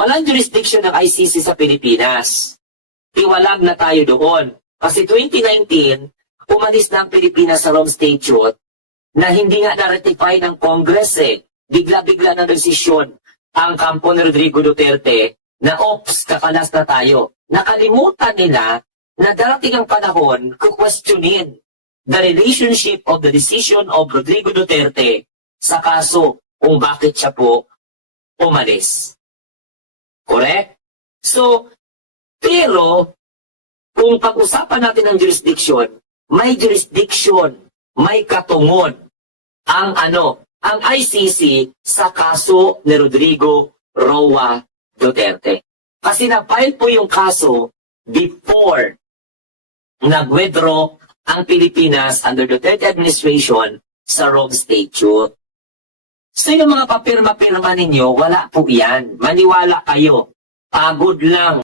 Walang jurisdiction ng ICC sa Pilipinas. Iwalag na tayo doon. Kasi 2019, umalis na ang Pilipinas sa Rome Statute na hindi nga na-ratify ng Congress eh. Bigla-bigla na desisyon ang kampo ni Rodrigo Duterte na ops, kakalas na tayo. Nakalimutan nila na darating ang panahon kukwestiyonin the relationship of the decision of Rodrigo Duterte sa kaso kung bakit siya po umalis. Correct? So, pero kung pag-usapan natin ang jurisdiction, may katungon ang ang ICC sa kaso ni Rodrigo Roa Duterte. Kasi na-file po yung kaso before nag-withdraw ang Pilipinas under Duterte administration sa Rome Statute. So yung mga papirma-pirma ninyo, wala po yan. Maniwala kayo. Pagod lang.